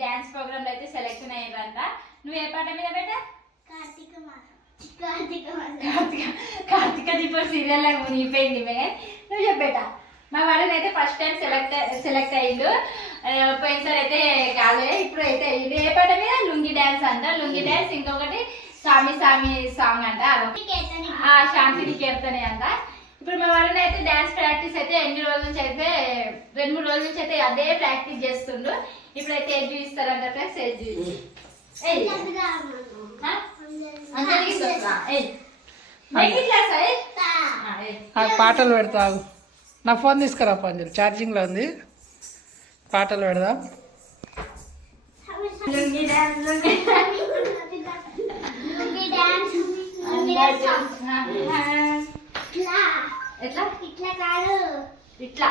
Dance ప్రోగ్రామ్లో అయితే selection అయ్యారంట నువ్వు ఏ పాట మీద పెట్టా? కార్తీక కార్తీక కార్తీక కార్తీక దీపం సీరియల్ మునిగిపోయింది మే నువ్వు చెప్పేట మా వాడిని అయితే ఫస్ట్ టైం సెలెక్ట్ సెలెక్ట్ అయ్యిండు. పోయినసారి అయితే కాలే ఇప్పుడు అయితే అయ్యిండు. ఏ పాట మీద? లుంగి డ్యాన్స్ అంట. లుంగి డ్యాన్స్ ఇంకొకటి సామి సామి సాంగ్ అంట. అదొకటి కేతని ఆ శాంతిని కీర్తనే అంట. ఇప్పుడు మా వాళ్ళని అయితే డాన్స్ ప్రాక్టీస్ అయితే ఎన్ని రోజుల నుంచి అయితే రెండు మూడు రోజుల నుంచి అయితే అదే ప్రాక్టీస్ చేస్తుండ్రు ఇప్పుడైతే ఏజ్ చూపిస్తారంట ఫ్రెండ్స్ ఆ? పాటలు పెడతా. నా ఫోన్ తీసుకురా పంజరు ఛార్జింగ్లో ఉంది. పాటలు పెడదాం. ఎట్లా? ఇట్లా కాదు. ఇట్లా.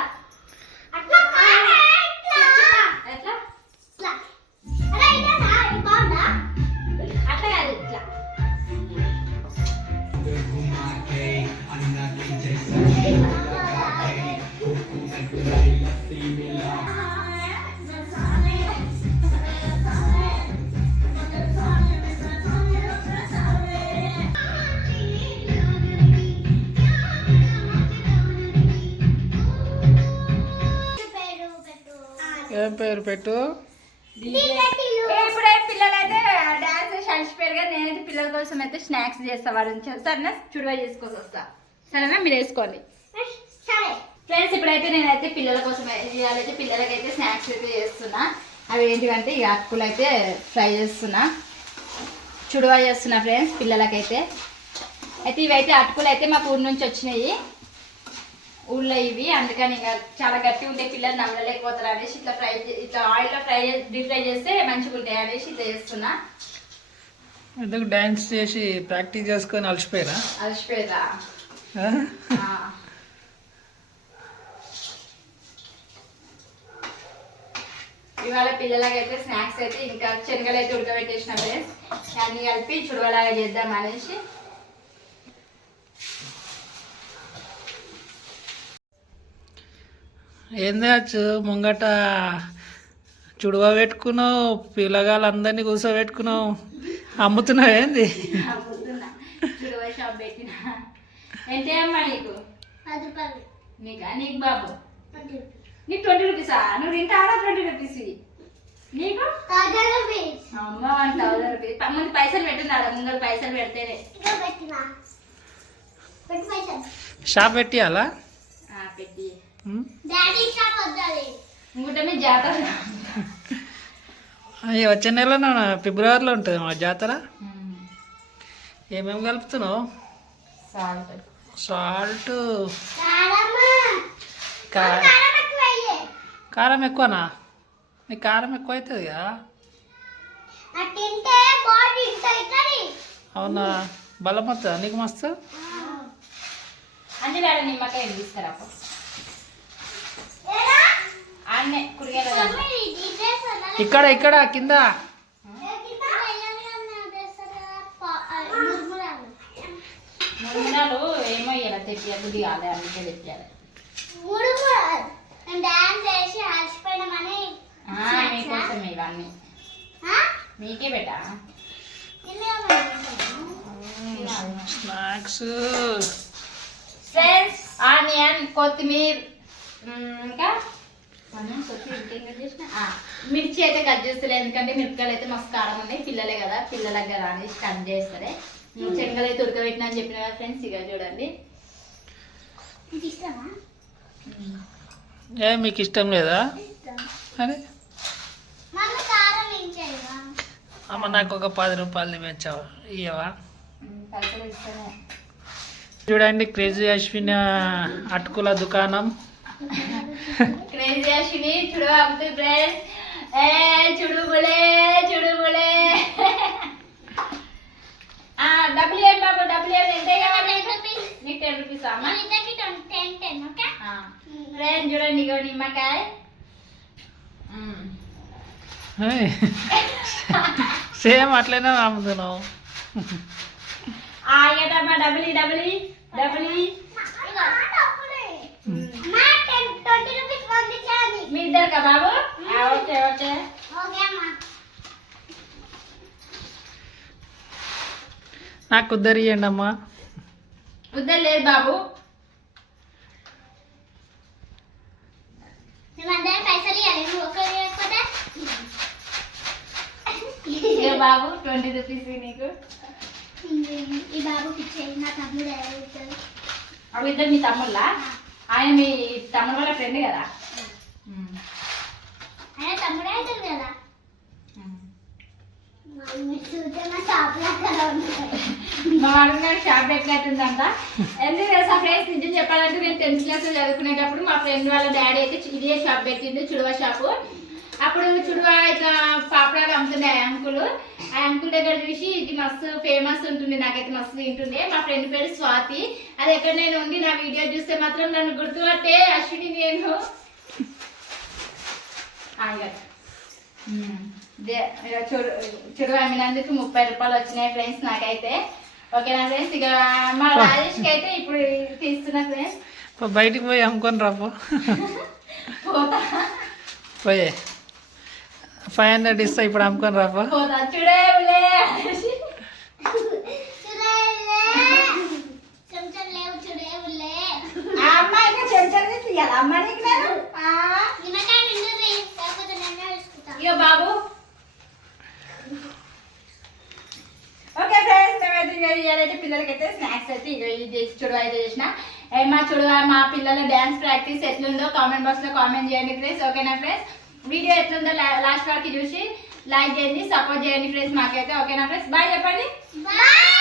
ఏం పేరు పెట్టు? ఇప్పుడే పిల్లలైతే అయితే డాన్స్ కలిసిపోయారు కదా నేనైతే పిల్లల కోసం అయితే స్నాక్స్ చేస్తా వాడు సరేనా? చుడువా చేసుకొని వస్తా. సరేనా? మీరు వేసుకోండి. ఫ్రెండ్స్ ఇప్పుడైతే నేనైతే పిల్లల కోసం ఇవాళైతే పిల్లలకైతే స్నాక్స్ అయితే చేస్తున్నా. అవి ఏంటివంటే ఈ అక్కులు అయితే ఫ్రై చేస్తున్నా. చుడువా చేస్తున్నా ఫ్రెండ్స్ పిల్లలకైతే. అయితే ఇవైతే అటుకులు అయితే మాకు ఊరి నుంచి వచ్చినాయి. ఊళ్ళో ఇవి. అందుకని ఇంకా చాలా గట్టిగా ఉంటాయి పిల్లలు నమ్మలేకపోతారు అనేసి ఇట్లా ఫ్రై ఇట్లా ఆయిల్లో ఫ్రై డీప్ ఫ్రై చేస్తే మంచిగా ఉంటాయి అనేసి ఇట్లా చేస్తున్నా. ఎందుకు డ్యాన్స్ చేసి ప్రాక్టీస్ చేసుకొని అలసిపోయారా? ఆ. ఇవాళ పిల్లలకైతే స్నాక్స్ అయితే ఇంకా శనగలు అయితే ఉడకబెట్టేసిన ఫ్రెండ్స్. అన్ని కలిపి చుడవలాగా చేద్దాం అనేసి ఏంది అచ్చు? ముంగట చుడువ పెట్టుకున్నావు పిల్లగాళ్ళందరినీ కూర్చోబెట్టుకున్నావు అమ్ముతున్నావు ఏంది? అమ్ముతున్నా. చుడవ షాప్ పెట్టిన. ఎంతే అమ్మా నీకు? పది రూపాయలు. నీకా? నీకు బాబు? పది రూపాయలు. నీకు ట్వంటీ రూపీసా? నువ్వు తింటావా ట్వంటీ రూపీస్ నీకు? Thousand rupees. అమ్మ వన్ థౌసండ్ రూపీస్. ముందు పైసలు పెట్టున్నాడు ముందు పైసలు పెడితేనే. ఇదిగో పెట్టినా. పెట్టు పైసలు. షాప్ పెట్టియాలా? అయ్యి వచ్చే నెలలో ఫిబ్రవరిలో ఉంటుంది మా జాతర? ఏమేమి కలుపుతున్నావు? సాల్ట్. కారం. ఎక్కువనా? నీకు కారం ఎక్కువ అవుతుంది కదా అవునా? బలం వస్తుందా? నీకు మస్తు? అంటే వేడ నిమ్మకాయ తీసుకురా? ఆడనే? ఇక్కడ ఇక్కడ కింద మురుమురాలు. ఏమో ఇలా తెప్పియాలి దిగాలి అందుకే తెప్పియాలి మురుమురాలు. మేము డాన్స్ చేసి అలసిపోయినామని ఆ, మీకోసం ఇవన్నీ ఆ? మీకే తిన్నామా? స్నాక్స్ ఫ్రెండ్స్ ఆనియన్ కొత్తిమీర ఇంకా ఇంకేం కట్ చేసిన? మిర్చి అయితే కట్ చేస్తలే ఎందుకంటే మిరపకాయలు అయితే మస్తు కారం ఉన్నాయి పిల్లలే కదా పిల్లలకు కదా అనేసి కట్ చేస్తారే శనగలు అయితే ఉడకబెట్టినా అని చెప్పిన కదా ఫ్రెండ్స్ ఇక చూడండి? ఏ మీకు ఇష్టం లేదా. అరే? అమ్మ నాకు ఒక పది రూపాయలు పెంచావా ఇయ్యవా చూడండి క్రేజీ అశ్విన్ అటుకుల దుకాణం క్రేజీ అశ్విని చూడు అమ్ముతుంది ఫ్రెండ్స్ ఏ చుడుబులే చుడుబులే ఆ డబ్బులు ఏం బాబు డబ్బులు ఏం ఎంత కావాలి Ten rupees. నీకు టెన్ రూపీస్ అమ్మా మన ఇద్దరికి ten- ten, ten, okay? Friends చూడండి ఇగో నిమ్మకాయ మ్. సేమ్ అట్లనే అమ్ముతున్నావు ఆగటమ్మా డబ్బులు డబ్బులు డబ్బులు ఇదిగో. అమ్మా, ten- twenty rupees పంపించాలి. మీ ఇద్దరు కదా బాబు? Okay okay. నాకు కుద్దరు ఇవ్వండి అమ్మా వద్దా లేదు బాబు బాబు ట్వంటీ రూపీస్ నీకు. ఈ బాబుకి ఇచ్చేయి నా తమ్ముడు అవి ఇద్దరు మీ తమ్ముళ్ళ? ఆయన మీ తమ్ముడు వాళ్ళ ఫ్రెండ్ కదా? ఆయన తమ్ముడే అవుతుంది కదా? మా షాప్ ఎక్కడైతుందంట ఎందుకు తెలుసా ఫ్రెండ్స్? నిజం చెప్పాలంటే నేను టెన్త్ క్లాస్ చదువుకునేటప్పుడు మా ఫ్రెండ్ వాళ్ళ డాడీ అయితే ఇదే షాప్ పెట్టింది చుడువ షాపు. అప్పుడు చుడువ ఇట్లా పాపడాలు అమ్ముతుండే ఆ అంకుల్. ఆ అంకుల్ దగ్గర చూసి ఇది మస్తు ఫేమస్ ఉంటుంది నాకైతే మస్తు తింటుండే. మా ఫ్రెండ్ పేరు స్వాతి. అది ఎక్కడ నేను ఉండి నా వీడియో చూస్తే మాత్రం నన్ను గుర్తుపట్టే అశ్విని నేను. చూడు చూడు అమ్మినందుకు ముప్పై రూపాయలు వచ్చినాయి ఫ్రెండ్స్ నాకైతే. ఓకేనా ఫ్రెండ్స్? ఇక మా రాజేష్కి అయితే ఇప్పుడు తీస్తున్నా ఫ్రెండ్స్. బయటికి పోయి అమ్ముకొని రాపో పోతా. పోయే. ఫైవ్ హండ్రెడ్ ఇస్తా ఇప్పుడు అమ్ముకొని రాపో పోతా. చూడేవులే. చూడలే కొంచెం లేవు చూడేవులే ఆ అమ్మాయి ఇంకా చెంచల్ని తీయాలి అమ్మ నీకు నేను ఆ. నిమ్మకాయ నిండుది లేకపోతే నేను వేసుకుంటా ఇగో బాబు ఓకే ఫ్రెండ్స్ మేమైతే ఇక ఇవాళైతే పిల్లలకైతే స్నాక్స్ అయితే చేసి ఇది అయితే చేసిన. అండ్ మా చూడవ మా పిల్లల డ్యాన్స్ ప్రాక్టీస్ ఎట్లుందో కామెంట్ బాక్స్లో కామెంట్ చేయండి ఫ్రెండ్స్ ఓకేనా ఫ్రెండ్స్ వీడియో ఎట్లుందో లాస్ట్ వరకు చూసి లైక్ చేయండి సపోర్ట్ చేయండి ఫ్రెండ్స్ మాకైతే ఓకేనా ఫ్రెండ్స్ బాయ్ చెప్పండి. బాయ్